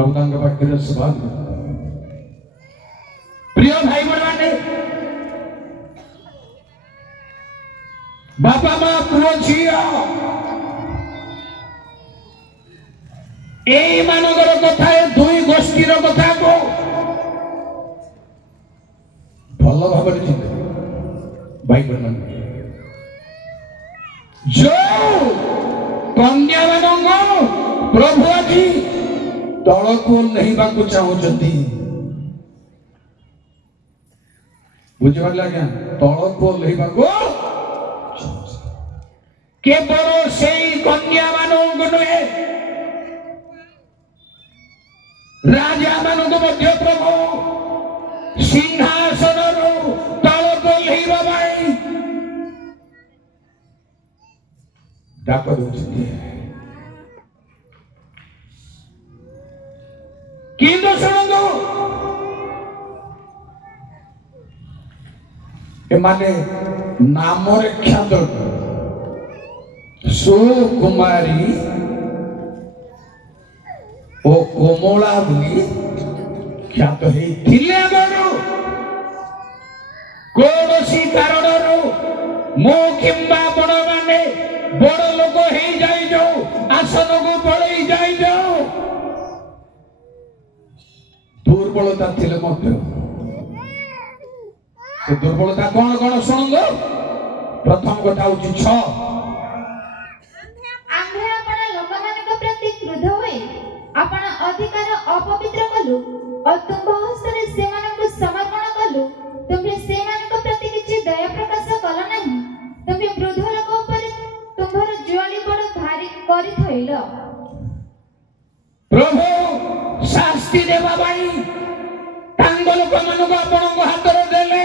प्रभु तांका पाखरे सवाल प्रिय भाई बहन बापा माँ पुओ झिया एई मानकर कथा दुई गोष्ठीर कथा को भल भाव चिंता भाई बहन जो कन्या मान प्रभु आज तल को नहीं चाहती बुझिपारे आज्ञा तल को नहीं केवल से कन्या मान नुहे राजा मान प्रभु सिंहासन तल को नहीं डाक किंतु शुणु एमाने नाम ख्यात सुकुमारी ओ कोमला बोली ख्यात कौन कारण मो किंबा आपण माने बड़ लोक हो जाइजो आसन को पड़े जाइजो दुर्बलता थिले मध्य से दुर्बलता कौन कौन शुणु प्रथम कथा होची 6 आम्हे आपण लोकमानक प्रति क्रोध होई आपण अधिकार अपवित्र कलु और तुम हस्तरे सेमानक समर्पण कलु तुमरे सेमानक प्रति किछि दया प्रकाश कल नाही तुमे वृद्ध लोक ऊपर तुम्हार ज्वाली बड़ भारी करि थइल प्रभु शास्ति देवा बाई तांग लोक मानक आपण को हाथ रे देले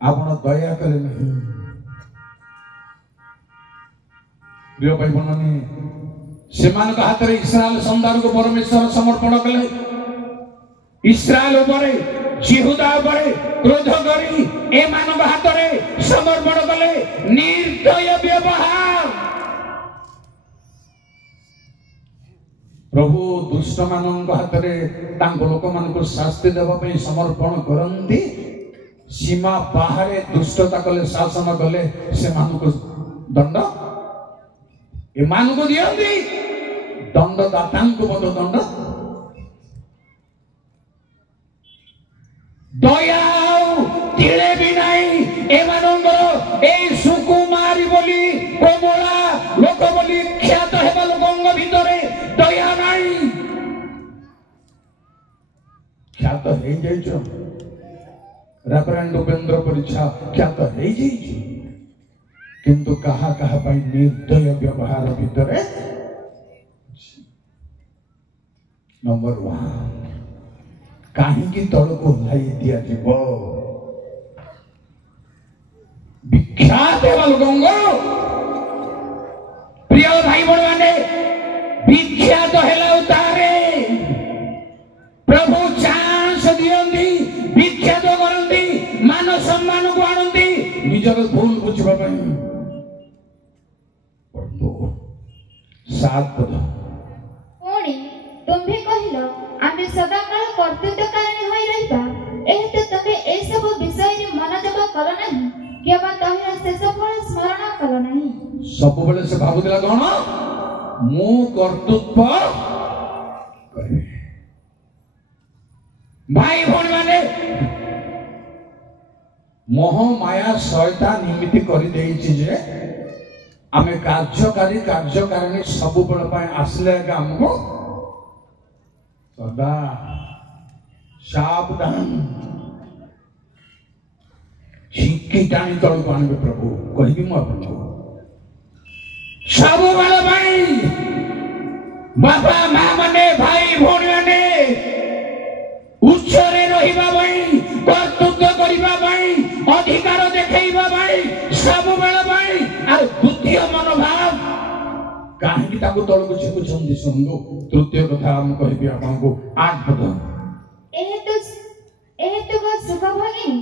आपण दया करे नहीं प्रिय भाई बहन सेमान का हाथ रे इस्राएल संदार को परमेश्वर समर्पण कले इस्राएल ऊपर जिहुदा ऊपर क्रोध करी ए मानव हाथ रे समर्पण कले निर्दय व्यवहार प्रभु दुष्ट मानव हाथ रे तांग लोक मान को शास्ति देवा पई समर्पण करंती सीमा बाहर दुष्टता कले शासन कले से मान को दंड ए मान को दियंती दंड दातां को बद दंड दया तिले भी नहीं ए मानंगर ए सुकुमारी बोली कोमला लोक बोली ख्यात हेबा लोकंग भितरे दया नहीं ख्यात हे जाइछो रेफरेंड उपेंद्र परीक्षा ख्यात हे जाइछो किंतु कहा कहा पाई निर्दय व्यवहार भितरे नंबर 1 कहीं तल को लाई दिया जीव विख्यात लोक प्रिय भाई बड़ माने विख्यात है प्रभु चांस दियंती विख्यात करती मान सम्मान को आणती निजर भूल बुझवा सात पद पुणी तुम्भे कहिलो आमे सदाकाल कर्तृत्वकारिणी होई रहिबा एते तबे ए सब विषय रे मनोजग कल नाही केवल तहिरा शेष फल स्मरण कल नाही सब बेले से भाबुदिला कोन मु कर्तृत्व करे भाई भण माने मोह माया शैतान निमित्त करि देइछि जे आमे कार्यकारिणी सब बेले पाए आसले हमको सदा सावधान छिकी टाणी तल को आने प्रभु कहबी मु आपन सब बेले भाई बापा मां माने भाई भौणी माने उच्चरे रहिबा भाई कर्तव्य करिबा भाई अधिकार देखैबा भाई सब बेले भाई आर बुद्धि मनोभाव कहीं ताको तल को छिकुछंदी सुनदो तृतीय कथा हम कहबी आपनको 8 पद एहेतु को सुख भगिनी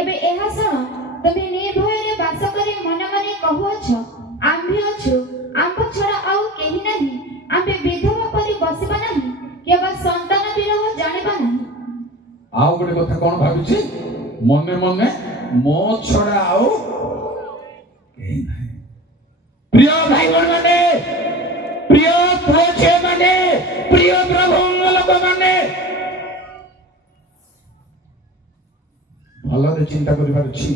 एबे एहा सुन तबे निर्भय रे वास करे मन मने कहूछ आम्भे अछु आम्भ छडा आउ केही नाही आम्भे विधवा परि बसिबा नाही गोटे कथा कौन भावी मने मने मो छड़ा आओ प्रिय भाई माने प्रिय पुओ झियो माने प्रिय प्रभु लोक माने भलरे चिंता करिबार छी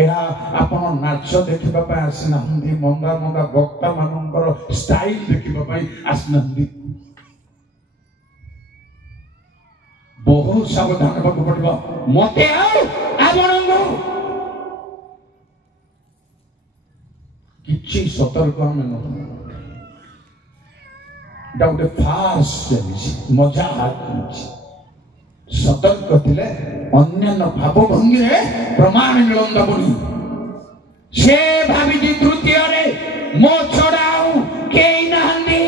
एहा आपण नाच देखिबा पय आसिना हंदी मंदा मंदा वक्ता मानकर स्टाइल देखिबा पय आसिना हंदी बहुत सावधान होबा पड़िबो मते आउ आपणंगु किछि सतर्क हम न डाउट फास्ट चलिछि मजा आछि सतर्क थिले अन्य भाव भंगी रे प्रमाण मिलंदा बनी से भाभी तृतीय रे मो छड़ाऊ केई नहंदी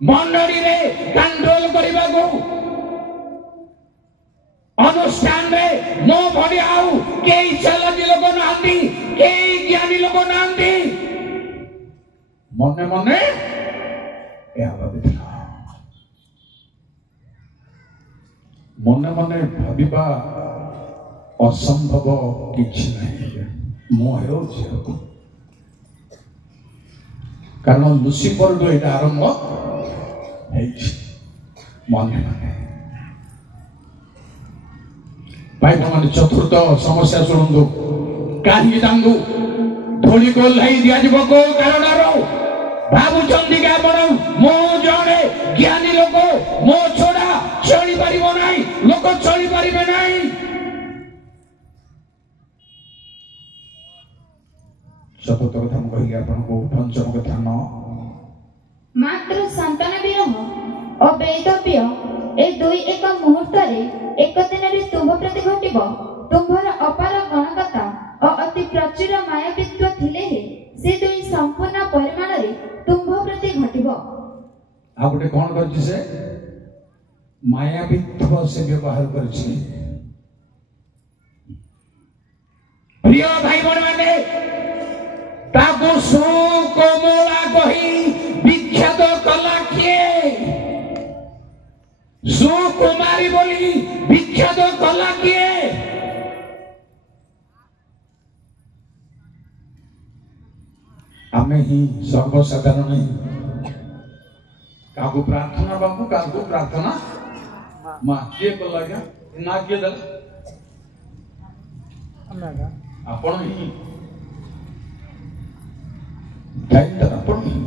मंडली रे कंट्रोल करिबा को अनुष्ठान रे मो भडी आउ केई चलती लोक नहंदी केई ज्ञानी लोक नहंदी मने मने ए भाबिला मने मने भाविबा असंभव किछि नहीं मोह कारण लुसिफर जो ये आरंभ मने मने भाई मैंने चतुर्थ समस्या शुणु कहीं धूली को लाई दिया को कारण भावुंट मो जड़े ज्ञानी लोक मो छड़ा चली पार लोक चली पारे ना चतुर्थ कथा मुझे आपको पंचम कथा न मात्र संतान विरह और वैधव्य ए दुई एक मुहूर्त एक दिन रे तुम प्रति घटिब तुम्भर अपार गणकता और अति प्रचुर मायावित्व थिले से दुई संपूर्ण परिमाण रे तुम्भ प्रति घटिब आ गोटे कोन करछि से मायावित्व से व्यवहार करछि प्रिय भाई बहन माने ताको सुकोमला कही विख्यात कला किए सुकुमारी बोली विख्यात कला किए आमे ही सर्वसाधारण नहीं काको प्रार्थना बाबू काको प्रार्थना मां के कला क्या ना के दल आपण ही दायित्व आपण ही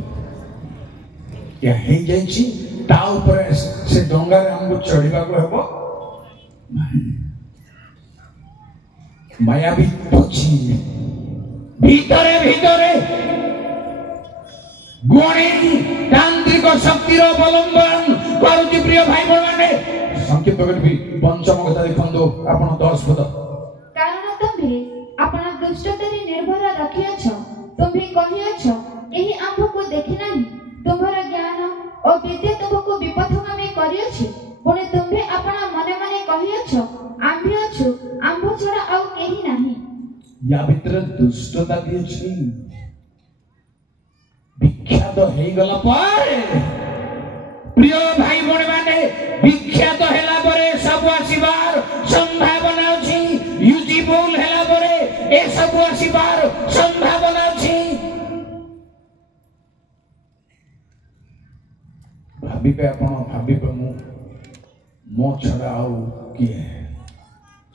या हे जाइछि ता ऊपर से डोंगा रे हमको चढ़िबा को हेबो माया भी पछी भीतरे भीतरे गुणी तांत्रिक शक्तिर अवलंबन करुति प्रिय भाई माने संक्षिप्त करबी पंचम कथा देखंदो आपण 10 पद कारण तुम्हे अपना दुष्टतरी निर्भर रखियछ तुम्हे कहियछ एही आंभ को देखि नाही तुम्हारा ज्ञान और विद्या तुमको विपथगामी करियछ पुणे तुम्हे अपना मने मने कहियछ आंभियछ आंभ छड़ा आउ केही नाही या भीतर दुष्टता दियछि विख्यात हे गला पर प्रिय भाई बहन माने विख्यात हेला परे सब आसीबार संभावना अछि यूजिबल हेला परे ए सब आसीबार संभावना अछि भाबिबे आपण भाबिबे मो छड़ा आउ किए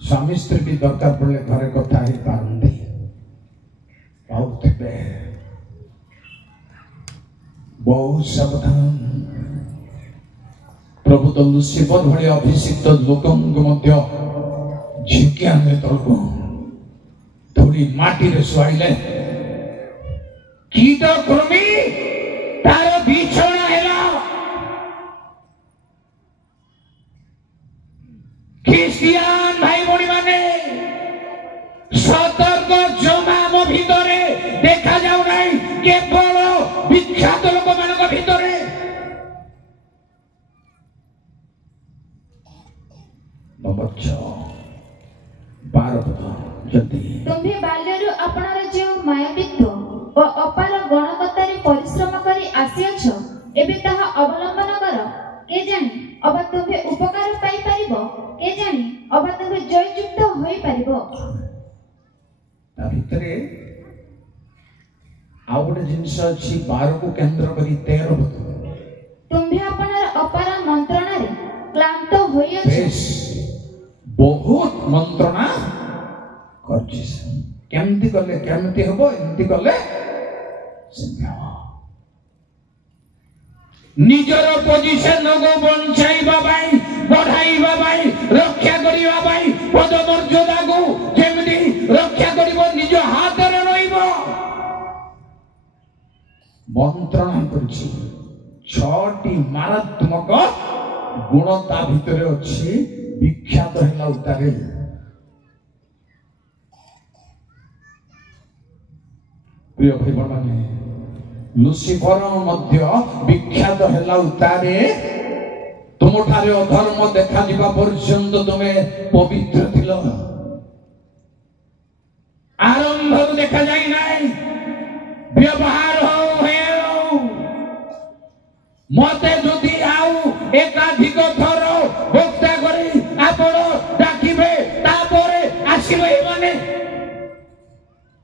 स्वामी स्त्री की दरकार पड़े घरे कथा ही पारंदी बहुत बहुत सावधान प्रभु तो लुसिफर भली अभिषिक्त लोकंग मध्य झिकिया ने तलको थोड़ी माटी रे सुआइले कीट कृमि तार बिछोना हेला ख्रिस्टियान भाई बहनी माने सतर्क जमा मो भितरे देखा जाऊ नहीं केवल विख्यात लोक मानक भितरे नंबर 12 जल्दी तुम्हे बाल्यरु आपणार जे मायावित्व और अपार गणकतारे परिश्रम करी आसियछ एबे ताहा अवलंबन कर के जानि अब तुम्हे उपकार ता भितरे आउ गोटे जिनिस अछि 12 को केंद्र करी 13 तुम्भे अपनार अपार मंत्रणा रे क्लांत होई अछि बेस बहुत मंत्रणा करछिस केमती हबो एमती कले निजर पोजिशन को बंचाइबा बाई बढ़ाइबा बाई रक्षा करिबा बाई पद मर्यादा को जेमती रक्षा करिबो निज हाथ रे रहिबो मंत्रणा करछि 6टी मारात्मक गुण ता भितरे अछि विख्यात हैला उतारे प्रिय भाई बहन लुसिफर मध्य विख्यात हैला उतारे तुमठारे अधर्म देखा दिबा पर्यंत तुमे पवित्र थिल आरंभ देखा जाई नाही व्यवहार हो मते जदि आउ एकाधिक थर भक्ता करी आपण डाकिबे तापरे आसीबे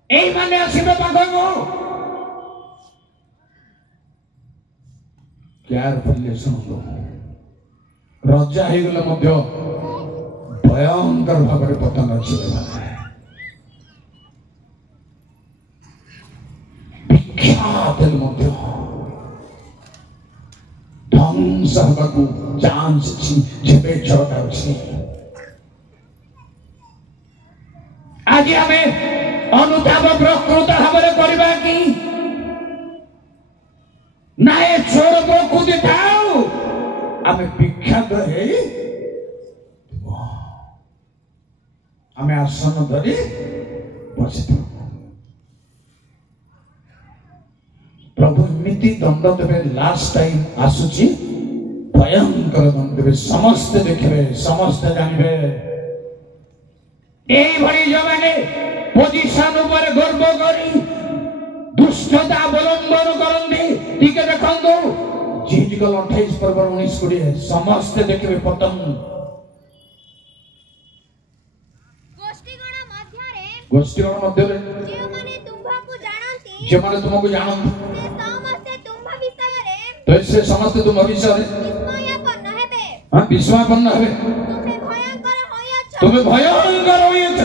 एई माने आसीबे पाखको केयरफुली सुनो रजा हो गले मध्य भयंकर भाव में पतन अच्छी विख्यात मध्य ध्वंस हवा को चांस जेबे छोटा अच्छी आज हमें अनुताप प्रकृत भाव करवा कि नाए छोड़ प्रकृति थाऊ आमे विख्यात है आमे आसन धरी बसिथु प्रभु एमिति दंड देवे लास्ट टाइम आसुची भयंकर दंड देवे समस्त देखिबे समस्त जानबे एई भली जमाने पोजिशन ऊपर गर्व करी दुष्टता अवलंबन करंदी ठीक है देखंदो जीजिकल 28 पर्व 19 कोड़े समस्त देखिबे पतन गोष्ठीगण मध्य रे जे माने तुमको जानंती तो से समस्त तुम विषय रे हां विस्मयपन्न हेबे तुम्हें भयंकर होइछ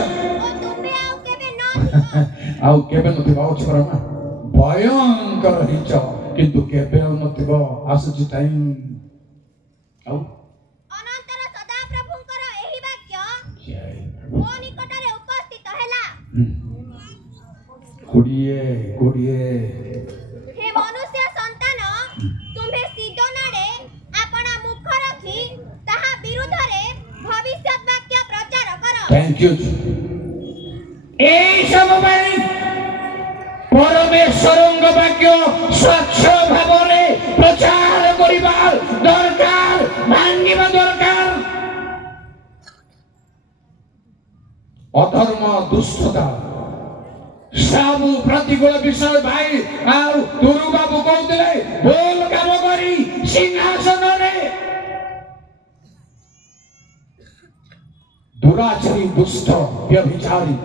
आउ केबे नथि बाउछ करमा भयंकर हिच किंतु केबे नथिबो आसुची टाइम आउ अनंतर सदा प्रभुंकर एही वाक्य मो निकटरे उपस्थित हैला कोडिए हे मनुष्य संतान तुम्हे सीदोनारे आपना मुख रखी ताहा विरुद्ध रे भविष्यत वाक्य प्रचार करो थैंक यू ए सब भाई परमेश्वरंग वाक्य स्वच्छ भावरे प्रचार करिबार दरकार भांगिबा दरकार अधर्म दुष्टता सब प्रतिकूल विषय भाई आउ तुरु बाबू कहते बोल काम करी सिंहासन रे दुराचारी दुष्ट व्यभिचारी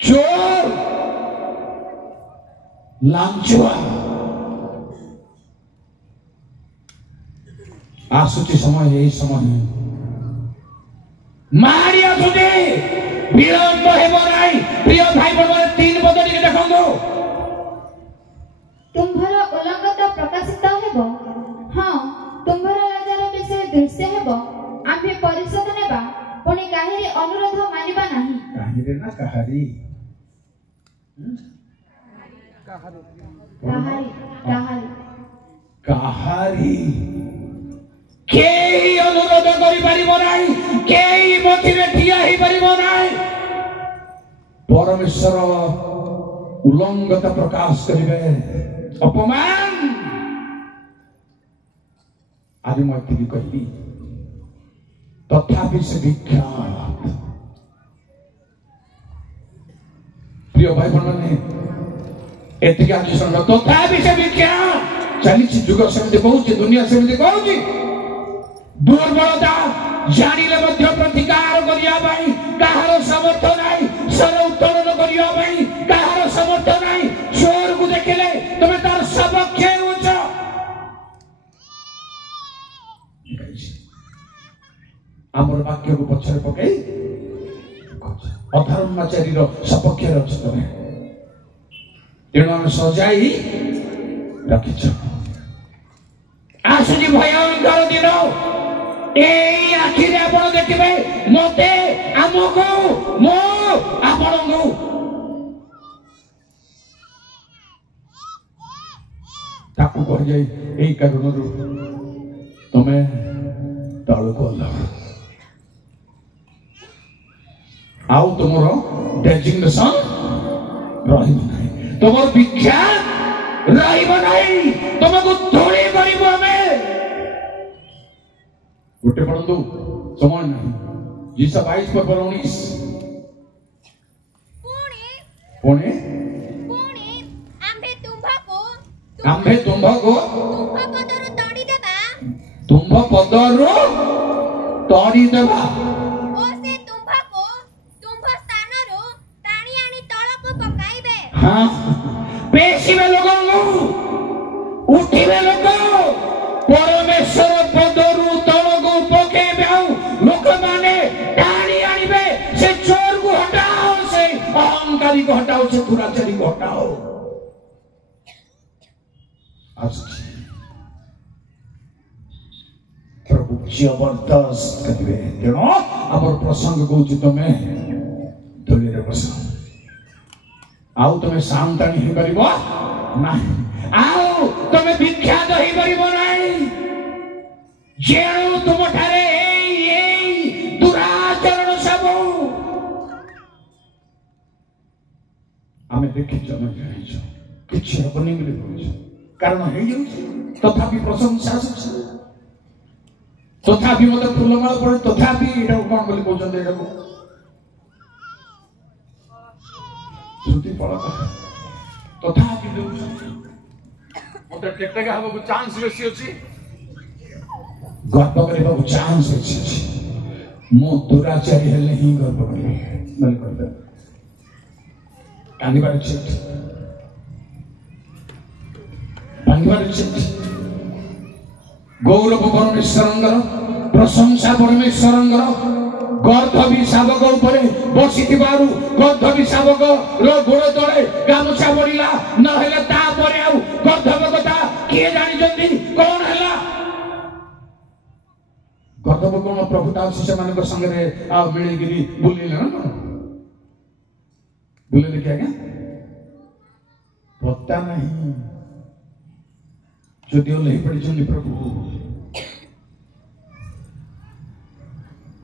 चोर लांचुआ आसुची समय यही समय मारी आसुची विलंब हेबो नाही प्रिय भाई बहन 3 पद टिके देखंदो तुम्भर उल्लंघता प्रकाशित हेबो हां तुम्भर राजार विषय दृश्य हेबो आम्हे परिशोध नेबा पुनी काहेरी अनुरोध मानिबा नाही काहेरी ना काहारी काहारी केही अनुरोध करि परिबो नाही केही मथिरे ठिया ही परिबो नाही परमेश्वर उल्लंघता प्रकाश करिवे अपमान आज मैं कहली तथापि से विख्यात प्रिय भाई बहन एतिक आज सुन तथापि से विख्यात चली जुग सेमती कहूँ दुनिया सेमती कहूँ दुर्बलता जानिले मध्य प्रतिकार करिया भाई काहार समर्थ नाही ସ୍ୱର ଉତ୍ତୋଳନ କରିବା ପାଇଁ କାହାର ସମର୍ଥ ନାହିଁ। ସ୍ୱରକୁ ଦେଖିଲେ ତମେ ତାର ସପକ୍ଷ ହେଉଛ। ଆମର ବାକ୍ୟକୁ ପଛରେ ପକାଇ ଅଧର୍ମାଚାରୀର ସପକ୍ଷରେ ଅଛ ତମେ। ତେଣୁ ଆମେ ସଜାଇ ରଖିଛ। ଆସୁଛି ଭୟଙ୍କର ଦିନ। ଏଇ ଆଖିରେ ଆପଣ ଦେଖିବେ ମତେ, ଆମକୁ, ମୁଁ ଆପଣଙ୍କୁ। ତାକୁ କୁହାଯାଏ ଏଇ କାରଣରୁ ତମେ ତଳକୁ ଓହ୍ଲାଅ। ଆଉ ତୁମର ଡେଜିଗ୍ନେସନ ରହିବ ନାହିଁ, ତୁମର ବିଖ୍ୟାତ ରହିବ ନାହିଁ, ତୁମକୁ ଧୂଳି କରିବୁ ଆମେ। ଗୋଟେ ପଢନ୍ତୁ, ସମୟ ନାହିଁ। ଜିସା 22:19। ପୁଣି ଆମ୍ଭେ ତୁମ୍ଭକୁ ତୁମ୍ଭ ପଦରୁ ତଡ଼ିଦେବା ଓ ସେ ତୁମ୍ଭକୁ ତୁମ୍ଭ ସ୍ଥାନରୁ ଟାଣି ଆଣି ତଳକୁ ପକାଇବେ। ହଁ, ପେଶିବେ ଲୋକଙ୍କୁ, ଉଠିବେ ଲୋକ, ପରମେଶ୍ୱର ପଦରୁ ତଳକୁ ପକେଇବେ। ଆଉ ଲୋକମାନେ ଟାଣି ଆଣିବେ। ସେ ଚୋରକୁ ହଟାଅ, ସେ ଅହଙ୍କାରୀକୁ ହଟାଅ, ସେ ଦୁରାଚାରୀକୁ ହଟାଅ। ଆସୁଛି ପ୍ରଭୁ ଜବରଦସ୍ତ କରିବେ। ତେଣୁ ଆମର ପ୍ରସଙ୍ଗ କହୁଛି ତମେ ଦୋଳିରେ ବସ। ଆଉ ତମେ ସାନ୍ତାଣୀ ହେଇପାରିବ ନାହିଁ, ଆଉ ତମେ ବିଖ୍ୟାତ ହେଇପାରିବ ନାହିଁ। ଯେଣୁ ତୁମଠାରେ ଏଇ ଦୁରାଚରଣ ସବୁ ଆମେ ଦେଖିଛୁ, ଆମେ ଜାଣିଛୁ, କିଛି ହବନି ବୋଲି କହୁଛୁ। କାରଣ ହେଇଯାଉଛି, ତଥାପି ପ୍ରଶଂସା ଆସୁଛି, ତଥାପି ମତେ ଫୁଲମାଳ ପଡେ, ତଥାପି ଏଇଟାକୁ କଣ ବୋଲି କହୁଛନ୍ତି, ଏଇଟାକୁ ଶ୍ରୁତି ଫଳକ, ତଥାପି ମତେ କେତେକା ହବାକୁ ଚାନ୍ସ ବେଶୀ ଅଛି, ଗର୍ବ କରିବାକୁ ଚାନ୍ସ ବେଶୀ ଅଛି। ମୁଁ ଦୁରାଚାରୀ ହେଲେ ହିଁ ଗର୍ବ କରିବି ବୋଲି କହିଦେବେ। କାନ୍ଦିବାର ଅଛି, ଭାଙ୍ଗିବାର ଅଛି। ଗୌରବ ପରମେଶ୍ୱରଙ୍କର, ପ୍ରଶଂସା ପରମେଶ୍ୱରଙ୍କର। ଗର୍ଦ୍ଧବୀ ଶାବକ ଉପରେ ବସିଥିବାରୁ ଗର୍ଦ୍ଧବୀ ଶାବକର ଗୋଡ଼ ତଳେ ଗାମୁଛା ପଡ଼ିଲା। ନହେଲେ ତାପରେ ଆଉ ଗର୍ଦ୍ଧବ କଥା କିଏ ଜାଣିଛନ୍ତି କଣ ହେଲା? ଗର୍ଦ୍ଧବ କଣ ପ୍ରଭୁ ତା ଶିଷ୍ୟମାନଙ୍କ ସାଙ୍ଗରେ ଆଉ ମିଳିକିରି ବୁଲିଲେ ନା କଣ? ବୁଲିଲେ କି ଆଜ୍ଞା? ପତା ନାହିଁ। ଯଦି ଓହ୍ଲେଇ ପଡ଼ିଛନ୍ତି ପ୍ରଭୁ,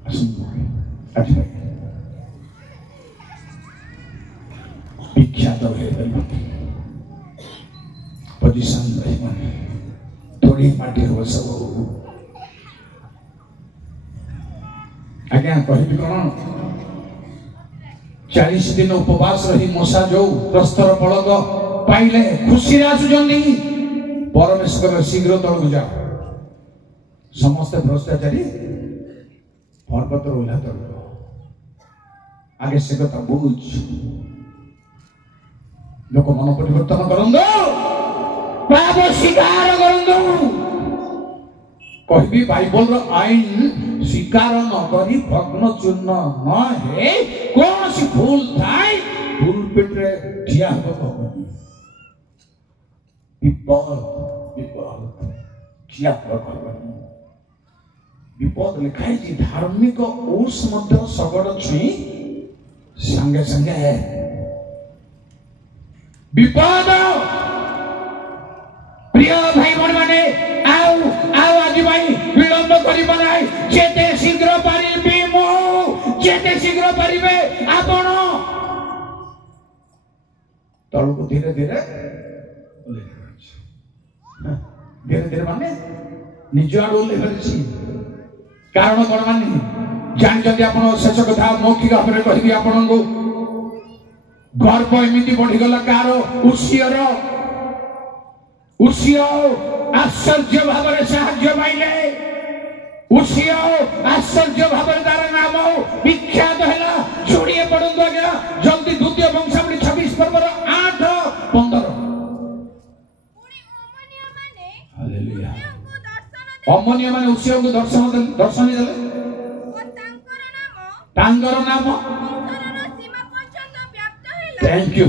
ଆସନ୍ତୁ ଆଜି ପାଇଁ ବିଖ୍ୟାତ ହେଇପାରିବ। ପୋଜିସନ ରହିବନି, ଧୂଳି ମାଟି ହବ ସବୁ। ଆଜ୍ଞା କହିବି କଣ? 40 ଦିନ ଉପବାସ ରହି ମଶା ଯୋଉ ପ୍ରସ୍ତର ଫଳକ ପାଇଲେ ଖୁସିରେ ଆସୁଛନ୍ତି। ପରମେଶ୍ୱର ଶୀଘ୍ର ତଳକୁ ଯାଅ। ସମସ୍ତେ ଭ୍ରଷ୍ଟାଚାରୀ, ପର୍ବତ ଓହ୍ଲା ତଳକୁ। ଆଗେ ସେ କଥା ବୁଝ। ଲୋକ ମନ ପରିବର୍ତ୍ତନ କରନ୍ତୁ, ପାପ ସ୍ୱୀକାର କରନ୍ତୁ। କହିବି ବାଇବଲର ଆଇନ ସ୍ୱୀକାର ନ କରି ଭଗ୍ନ ଚୂର୍ଣ୍ଣ ନ ହେ କୌଣସି ଭୁଲ ଥାଏ ଭୁଲ ପେଟରେ ଠିଆ ହବ ଭଗବାନ। ବିପଦ ବିପଦ ଠିଆ ହବ ଭଗବାନ। ବିପଦ ଲେଖା ହେଇଛି, ଧାର୍ମିକ ଔଷ ମଧ୍ୟ ଶଗଡ଼ ଛୁଇଁ ସାଙ୍ଗେ ସାଙ୍ଗେ ବିପଦ। ପ୍ରିୟ ଭାଇ ଭଉଣୀ ମାନେ, ଆଉ ଆଜି ପାଇଁ ବିଳମ୍ବ କରିବ ନାହିଁ। ଯେତେ ଶୀଘ୍ର ପାରିବି ମୁଁ, ଯେତେ ଶୀଘ୍ର ପାରିବେ ଆପଣ ତଳକୁ ଧୀରେ ଧୀରେ ଧୀରେ ଧୀରେ ମାନେ ନିଜ ଆଡୁ ଓହ୍ଲେଇ ପାରିଛି। କାରଣ କଣ ମାନେ ଜାଣିଛନ୍ତି ଆପଣ? ଶେଷ କଥା ମୌଖିକ ଭାବରେ କହିବି ଆପଣଙ୍କୁ। ଗର୍ବ ଏମିତି ବଢିଗଲା କାହାର? ଉଷିୟର। ଉଷିୟ ଆଶ୍ଚର୍ଯ୍ୟ ଭାବରେ ସାହାଯ୍ୟ ପାଇଲେ। ଉଷିୟ ଆଶ୍ଚର୍ଯ୍ୟ ଭାବରେ ତାର ନାମ ବିଖ୍ୟାତ ହେଲା। ଯୋଡ଼ିଏ ପଡନ୍ତୁ ଆଜ୍ଞା। ଅମନିଆ ମାନେ ଉଷିଆ को ଦର୍ଶନ ଦେଲେ ତାଙ୍କର ନାମ थैंक यू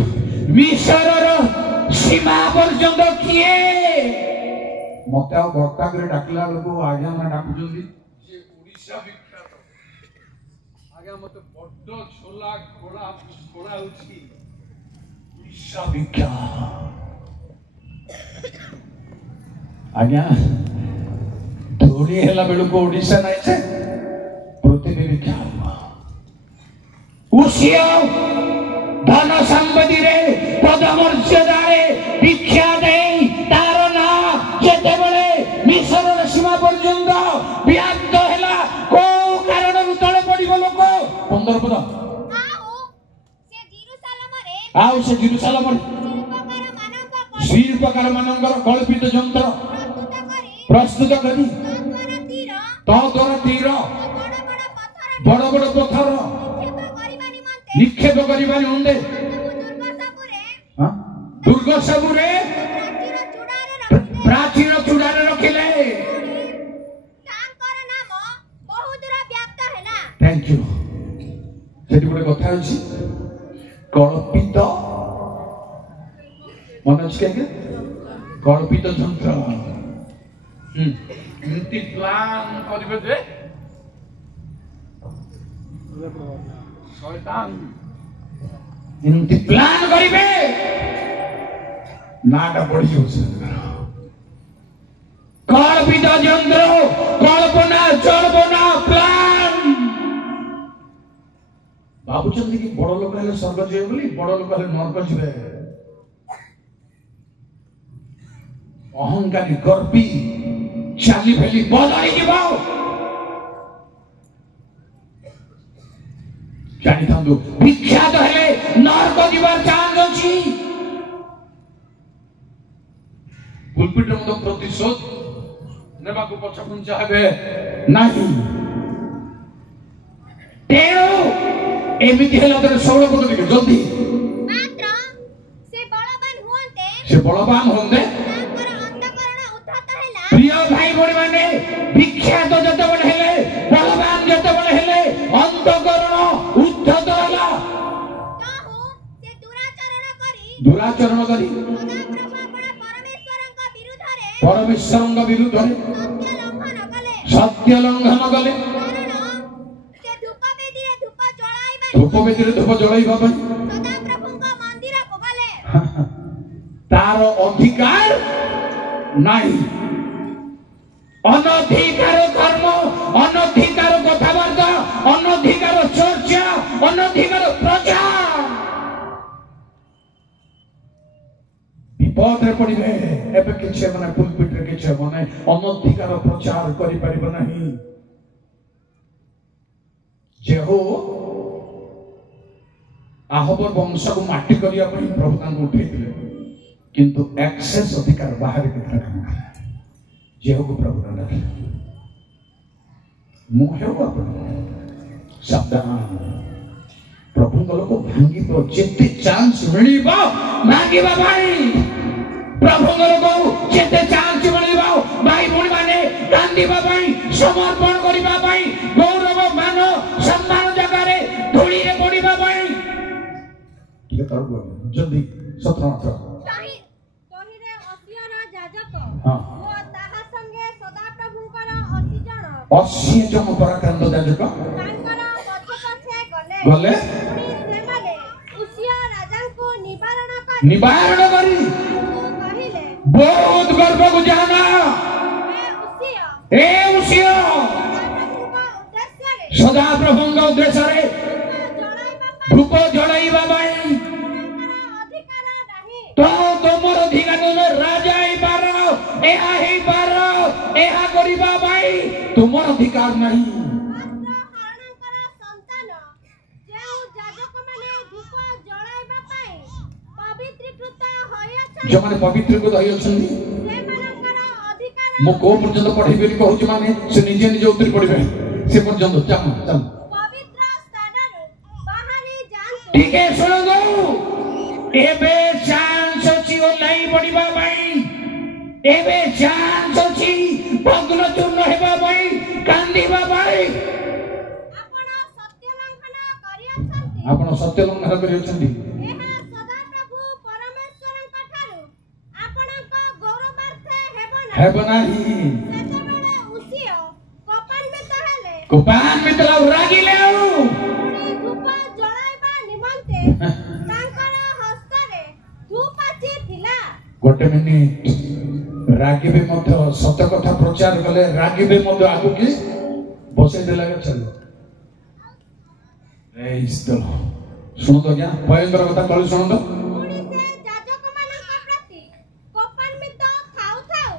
मिशरर सीमा पर्यंत किए मत बर्ता कर डाकला लोक आज्ञा ना डाकुचंदी जे ओडिशा विख्यात आज्ञा मत बड्ड छोला घोड़ा घोड़ा उठी ओडिशा विख्यात आज्ञा धोली हेला बेलू को ओडिशा नहीं छे पृथ्वी विख्यात उसिया धन संपत्ति रे पद मर्यादा रे विख्यात है तार ना जेते बेले मिस्र सीमा पर्यंत व्याप्त हैला को कारण तळे पडिबो लोक 15 पद आउ से जेरुसालेम रे शिल्पकार मानकर कल्पित यंत्र प्रस्तुत करी तो द्वारा तीर बड़ बड़ पत्थर निक्षेप करिबा निमंते दुर्ग सबुरे प्राचीन चूड़ारे रखिले तांकर नाम बहुत दूर व्याप्त हैला थैंक यू सेठी गोटे कथा अछि कल्पित मनोज के कल्पित यंत्र इनती प्लान करिबे दे शैतान इनती प्लान करिबे नाटा पड़ी होछ कल्पित यंत्र कल्पना जल्पना प्लान बाबू चंदी की बड़ लोक हेले स्वर्ग जे बोली बड़ लोक हेले नरक जिवे अहंकारी गर्वी चाली फेली बजाई जीव जानी थांदु विख्यात हेले नरक जीवार चांस अछि पुलपिट मत प्रतिशोध नेबा को पछकुंचा हेबे नाही तेरो एमिति हेला तर 16 पद लिखे जल्दी मात्र से बलवान होंदे तांकर अंतःकरण उद्धत हैला प्रिय भाई भोनी माने विख्यात जते बड हेले बलवान जते बड हेले अंतःकरण उद्धत होला ताहु से दुराचरण करी परमेश्वरଙ୍କ विरुद्धରେ सत्य लंघन कले धूप बेदीरे धूप जळाइबा ପାଇଁ तार अधिकार नाही अनधिकार कर्म अनधिकार कथाबार्ता अनधिकार चर्चा अनधिकार प्रचार विपदरे पड़े एबे किछे माने पुलपिट रे किछे माने अनधिकार प्रचार करि परिबो नाही जेहो आहबर वंश को माटी करिया पई प्रभु तांको उठैतिले किंतु एक्सेस अधिकार बाहर के काम जेहो को प्रभु तांको मोहे अपन सावधान प्रभु को भांगी तो जेते चांस मिलिबा मांगीबा भाई प्रभु को जेते चांस मिलिबा भाई भणी माने कांदीबा भाई समर्पण करिबा भाई गौरव मान सम्मान जगह रे धूली रे पड़ीबा भाई ठीक है तोर जल्दी 17 तोहिरे असियर जाजक हां ओ ताहा संगे सदा प्रभुकर 80 जन पराक्रम जाजक तांकर पछपछे गले निवारण करी बहुत गर्व को जाना ए उसिया सदा प्रभु का उद्देश्य रे धूप जड़ाइबा भाई तो तुमर अधिकार में राजा ही पारो एहा ही पारो एहा करिबा भाई तुमर अधिकार नहीं जो माने पवित्र को दही अछंदी मो को पर्यंत पढ़ी बेली कहूची माने से निजे निजे उतरी पड़िबे से पर्यंत चल चल पवित्र स्थान रो बाहरी जान ठीक है सुनो दो एबे चांस अछि ओ नहीं पड़िबा भाई एबे चांस अछि भग्न चूर्ण ଆପଣ ସତ୍ୟ ଲଙ୍ଘନ କରିଅଛନ୍ତି। ଏହା ସଦାପ୍ରଭୁ ପରମେଶ୍ୱରଙ୍କ ଠାରୁ ଆପଣଙ୍କ ଗୌରବାର୍ଥେ ହେବ ନାହିଁ। ସେତେବେଳେ ଉସିୟ କୋପାନ୍ବିତ ହେଲେ ଆଉ ରାଗିଲେ ଆଉ ପୁଣି ଧୂପ ଜଳାଇବା ନିମନ୍ତେ ତାଙ୍କର ହସ୍ତରେ ଧୂପାଚି ଥିଲା। ଗୋଟେ ମିନିଟ ରାଗିବେ ମଧ୍ୟ ସତ କଥା ପ୍ରଚାର କଲେ ରାଗିବେ ମଧ୍ୟ ଆଗକୁ ବସେଇ ଦେଲା ଚାଲିବ। ଶୁଣନ୍ତୁ ଆଜ୍ଞା ଭୟଙ୍କର କଥା କହିଲେ ଶୁଣନ୍ତୁ। ପୁଣି ସେ ଯାଜକମାନଙ୍କ ପ୍ରତି କୋପାନ୍ବିତ ଥାଉ ଥାଉ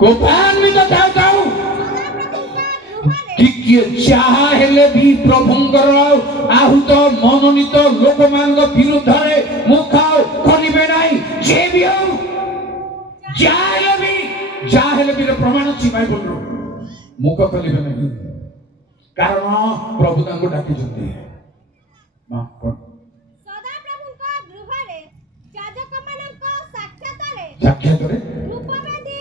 ସଦାପ୍ରଭୁଙ୍କ ଗୃହରେ ଟିକିଏ ଯାହା ହେଲେ ବି ପ୍ରଭୁଙ୍କର ଆହୁତ ମନୋନୀତ ଲୋକମାନଙ୍କ ବିରୁଦ୍ଧରେ ମୁଖ ଖୋଲିବେ ନାହିଁ। ଯେ ବି ହଉ ଯାହା ହେଲେ ବି ପ୍ରମାଣ ଅଛି ବାଇବଲରୁ ମୁଖ ଖୋଲିବେ ନାହିଁ। କାରଣ ପ୍ରଭୁ ତାଙ୍କୁ ଡାକିଛନ୍ତି। ସଦାପ୍ରଭୁଙ୍କ ଗୃହରେ ଯାଜକମାନଙ୍କ ସାକ୍ଷାତରେ ଧୂପବେଦୀ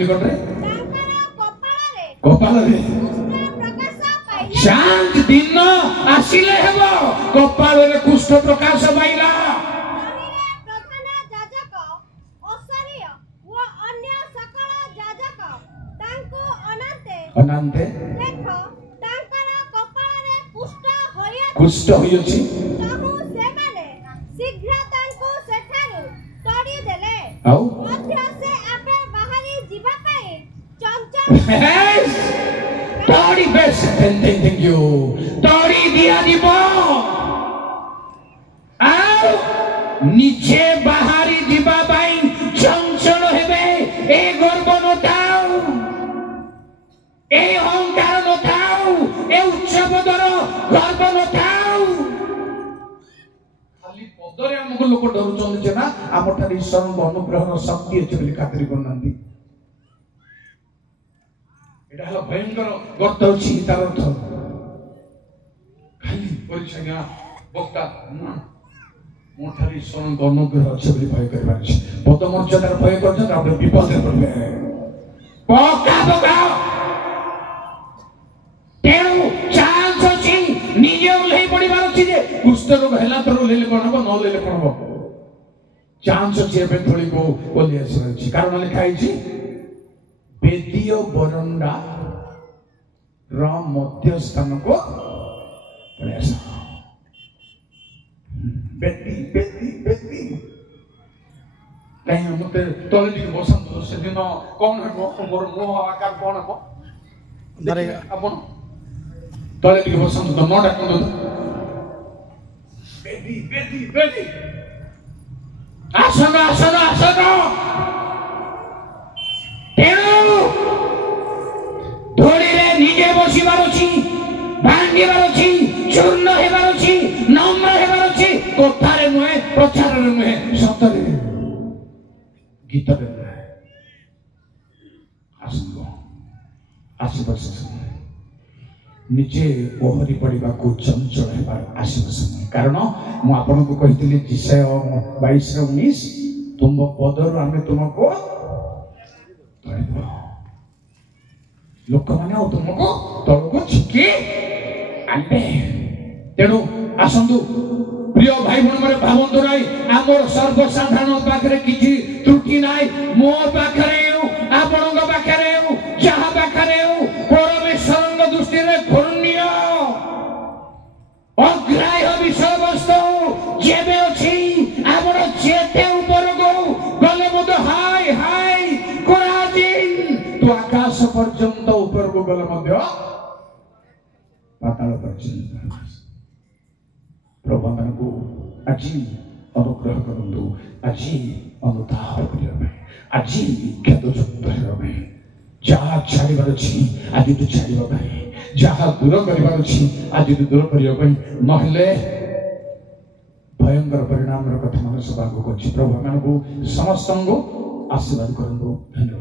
ନିକଟରେ ତାଙ୍କର କପାଳରେ କୁଷ୍ଠ ପ୍ରକାଶ ପାଇଲା। ଚାନ୍ଦ ଦିନ ଆସିଲେ ହେବ କପାଳରେ କୁଷ୍ଠ ପ୍ରକାଶ ପାଇଲା। ତହିଁରେ ପ୍ରଧାନ ଯାଜକ ଅସରୀୟ ଓ ଅନ୍ୟ ସକଳ ଯାଜକ ତାଙ୍କୁ ଅନାନ୍ତେ ଦେଖ ତାଙ୍କର କପାଳରେ କୁଷ୍ଠ ହୋଇଅଛି। ତହୁ ସେମାନେ ଶୀଘ୍ର ତାଙ୍କୁ ସେଠାରୁ ତଡ଼ି ଦେଲେ। ଆଉ ମଧ୍ୟ ସେ ଆପେ ବାହାରି ଯିବା ପାଇଁ ଚଞ୍ଚଳ ତଡ଼ି ଦିଆଯିବ। ଆଉ ନିଜେ ବାହାରି ଯିବା ପାଇଁ ଚଞ୍ଚଳ ହେବେ। ଏ ଗର୍ବ ନଥାଉ, ଏ ଅହଙ୍କାର ନଥାଉ, ଏ ଉଚ୍ଚପଦର ଗର୍ବ ନଥାଉ। ଖାଲି ପଦରେ ଆମକୁ ଲୋକ ଡରୁଛନ୍ତି ଯେ ନା ଆମଠାରେ ଈଶ୍ୱରଙ୍କ ଅନୁଗ୍ରହର ଶକ୍ତି ଅଛି ବୋଲି ଖାତିର କରୁନାହାନ୍ତି। ଏଟା ହେଲା ଭୟଙ୍କର ଗର୍ତ୍ତ ଅଛି ତାର ଅର୍ଥ। ଖାଲି ପରିଚୟ ବକ୍ତା ମୋ ଠାରେ ଈଶ୍ୱରଙ୍କ ଅନୁଗ୍ରହ ଅଛି ବୋଲି ଭୟ କରିବାର ଅଛି। ପଦମର୍ଯ୍ୟାଦାର ଭୟ କରୁଛନ୍ତି ଆପଣ ବିପଦରେ ପଡ଼ିବେ। ତେଣୁ ଚାନ୍ସ ଅଛି ନିଜେ ଓହ୍ଲେଇ ପଡ଼ିବାର ଅଛି ଯେ କୁଷ୍ଠ ରୋଗ ହେଲା ତ ଓହ୍ଲେଇଲେ କଣ ହବ, ନ ଓହ୍ଲେଇଲେ କଣ ହବ। ଚାନ୍ସ ଅଛି ଏବେ ତଳିକୁ ଓହ୍ଲେଇ ଆସିବାର ଅଛି। କାରଣ ଲେଖା ହେଇଛି ବେଦୀୟ ବରଣ୍ଡା ର ମଧ୍ୟ ସ୍ଥାନକୁ ପଳେଇ ଆସ। ବେଦୀ କାହିଁ ମତେ ତଳେ ଟିକେ ବସନ୍ତୁ। ସେଦିନ କଣ ହେବ ମୋର ମୁହଁ ଆକାର କଣ ହେବ ଆପଣ ତଳେ ଟିକେ ବସନ୍ତୁ ତ ନ ଡାକନ୍ତୁ। ବେଦୀ ଆସନ ତେଣୁ ଧୂଳିରେ ନିଜେ ବସିବାର ଅଛି, ଭାଙ୍ଗିବାର ଅଛି, ଚୂର୍ଣ୍ଣ ହେବାର ଅଛି, ନମ୍ର ହେବାର ଅଛି। କଥାରେ ନୁହେଁ, ପ୍ରଚାରରେ ନୁହେଁ, ସତରେ ଗୀତରେ ନୁହେଁ। ଆସିବ ସମୟ ନିଜେ ଓହରି ପଡ଼ିବାକୁ ଚଞ୍ଚଳ ହେବାର ଆସିବ ସମୟ। କାରଣ ମୁଁ ଆପଣଙ୍କୁ କହିଥିଲି ଯେଶାୟା 22:19 ତୁମ ପଦରୁ ଆମେ ତୁମକୁ ଲୋକମାନେ ଆଉ ତୁମକୁ ତଳକୁ ଝିକି ଆଣିବେ। ତେଣୁ ଆସନ୍ତୁ ପ୍ରିୟ ଭାଇ ଭଉଣୀ ଭାବନ୍ତୁ ନାହିଁ ଆମର ସର୍ବସାଧାରଣ ପାଖରେ କିଛି ତ୍ରୁଟି ନାହିଁ। ମୋ ପାଖରେ ହେଉ, ଆପଣଙ୍କ ପାଖରେ ହେଉ, ଯାହା ପାଖରେ ହେଉ, ପରମେଶ୍ୱରଙ୍କ ଦୃଷ୍ଟିରେ ଘୃଣ୍ୟ ଅଗ୍ରାହ୍ୟ ବିଷୟବସ୍ତୁ ଯେବେ ଅଛି ଆମର ଯେତେ ଉପରକୁ ଗଲେ ମଧ୍ୟ ହାଇ କରାଯିନ୍ ତୁ ଆକାଶ ପର୍ଯ୍ୟନ୍ତ ଉପରକୁ ଗଲେ ମଧ୍ୟ ପାତାଳ ପର୍ଯ୍ୟନ୍ତ। ପ୍ରଭୁମାନଙ୍କୁ ଆଜି ଅନୁଗ୍ରହ କରନ୍ତୁ, ଆଜି ଅନୁତାପ କରିବା ପାଇଁ, ଆଜି କ୍ଷେତଯୁକ୍ତ ହେବା ପାଇଁ। ଯାହା ଛାଡ଼ିବାର ଅଛି ଆଜିଠୁ ଛାଡ଼ିବା ପାଇଁ, ଯାହା ଦୂର କରିବାର ଅଛି ଆଜିଠୁ ଦୂର କରିବା ପାଇଁ। ନହେଲେ ଭୟଙ୍କର ପରିଣାମର କଥା ମାନେ ସବୁ ଆଗକୁ ଅଛି। ପ୍ରଭୁ ମାନଙ୍କୁ ସମସ୍ତଙ୍କୁ ଆଶୀର୍ବାଦ କରନ୍ତୁ। ଧନ୍ୟବାଦ।